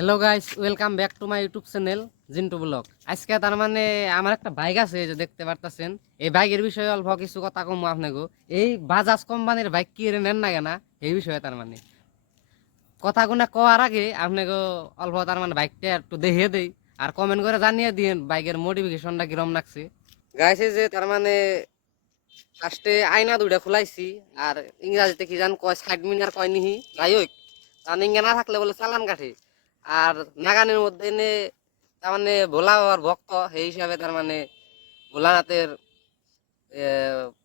Hello guys, welcome back to my YouTube channel Jintu blog. আজকে তার মানে আমার একটা বাইক আছে, এই যে দেখতে পারতেছেন। এই বাইকের বিষয়ে অল্প কিছু কথা কম আপনাকে। এই বাজাজ কোম্পানির বাইক কি রে নেন না কেনা এই বিষয়ে তার মানে কথাগুলো কওয়ার আগে আপনাকে অল্প তার মানে বাইকটা একটু দেখিয়ে দেই আর কমেন্ট করে জানিয়ে দিন বাইকের মডিফিকেশনটা কিরম লাগছে। গাইস এই যে তার মানে ফার্স্টে আয়না দুইটা খুলাইছি, আর ইংরাজিতে কি জান কয় সাইড মিনার কয় নিহি, যাই হোক তার ইঙ্গে না থাকলে বলে চালান কাঠে। আর নাগানের মধ্যে এনে তার মানে ভোলা বাবার ভক্ত সেই হিসাবে তার মানে ভোলানাথের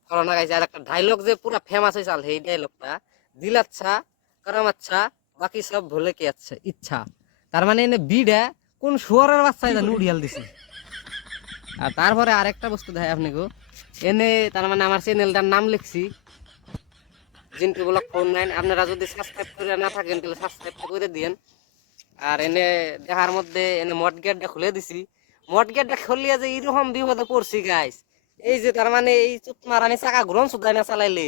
ফলনা গাইছে। আর একটা ডায়লগ যে পুরা ফেমাস হয়েছে সেই ডায়লগটা, দিল আচ্ছা করম আচ্ছা বাকি সব ভুলে কি আচ্ছা ইচ্ছা। তার মানে এনে বিডা কোন শুয়ারের বাচ্চা এটা নুডিয়াল দিছে। আর তারপরে আরেকটা বস্তু দেখায় আপনি গো, এনে তার মানে আমার চ্যানেলটার নাম লিখছি জিন্টু ব্লগ 49। আপনারা যদি সাবস্ক্রাইব করে না থাকেন তাহলে সাবস্ক্রাইব করে দিন। আর এনে দেখার মধ্যে এনে মড গেটটা খুলে দিছি। মড গেটটা খুলিয়ে যে এরকম বিপদে পড়ছি গাইস, এই যে তার মানে এই চুপ মারানি চাকা ঘুরন সুদাই না চালাইলে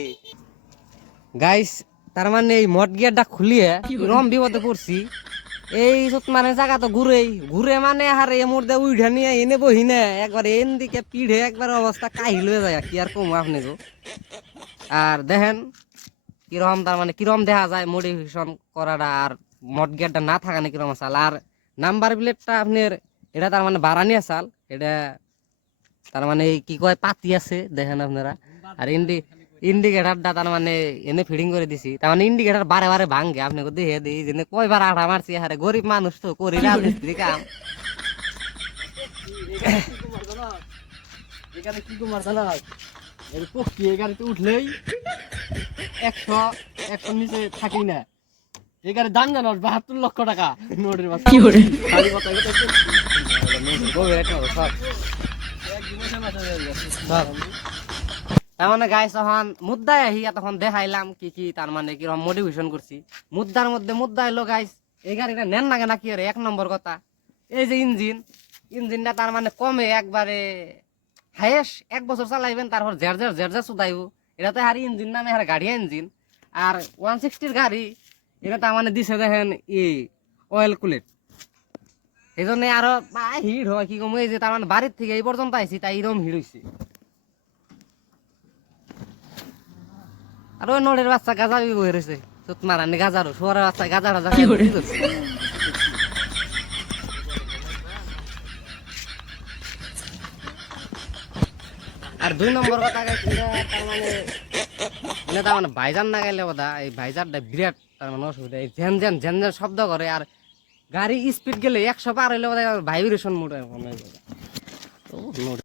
গাইস, তার মানে এই মড গেটটা খুলিয়ে এরকম বিপদে পড়ছি। এই চুপ মারানি চাকা তো ঘুরেই ঘুরে মানে আর এ মুর্দে উঠে নিয়ে এনে বহি না একবার এন দিকে পিঠে একবার অবস্থা কাহিল হয়ে যায়, কি আর কম আপনি তো। আর দেখেন কিরকম তার মানে কিরকম দেখা যায় মডিফিকেশন করাটা আর মড গিয়ারটা না থাকানে কিরকম আসাল। আর নাম্বার প্লেটটা আপনার এটা তার মানে বারানি আসাল, এটা তার মানে কি কয় পাতি আছে দেখেন আপনারা। আর ইন্ডিকেটারটা তার মানে এনে ফিডিং করে দিছি, তার মানে ইন্ডিকেটার বারে বারে ভাঙ্গে আপনাকে দেখে দিই যে কয়বার আঠা মারছি। আরে গরিব মানুষ তো করি রাজমিস্ত্রি কাম। এখানে কি কুমার জানা এই পক্ষী এই গাড়িতে উঠলেই 100 নিচে থাকি না। এই গাড়ির দাম জানো 72 লক্ষ টাকা নোটের মাথা কি করে খালি কথা এটা তার মানে গাইস তখন মুদ্দায় আহিয়া তখন দেখাইলাম কি কি তার মানে কিরকম মোটিভেশন করছি। মুদ্দার মধ্যে মুদ্দা এলো গাইস, এই গাড়িটা নেন না কেন কি রে। এক নম্বর কথা এই যে ইঞ্জিনটা তার মানে কমে একবারে হাইয়েস্ট 1 বছর চালাইবেন, তারপর জের জের চুদাইব। এটাতে হারি ইঞ্জিন নামে হারে গাড়ি ইঞ্জিন। আর 160 গাড়ি এটা তার মানে দিছে দেখেন অয়েল কুলেট। এই জন্য আরো হিট হয় কি কম, এই যে তার মানে বাড়ির থেকে এই পর্যন্ত আইছি তাই এরকম হিট হয়েছে। আর ওই নড়ের বাচ্চা গাজা বই রয়েছে চোট মারানি গাজারও শোয়ারের বাচ্চা গাজা রাজা করছে। আর 2 নম্বর কথা তার মানে ভাইজার না গেলে বোধা এই ভাইজারটা বিরাট তার মানে অসুবিধা, এই ঝেন ঝেন ঝেন ঝেন শব্দ করে। আর গাড়ি স্পিড গেলে 100 পার হইলে বোধ ভাইব্রেশন মোটে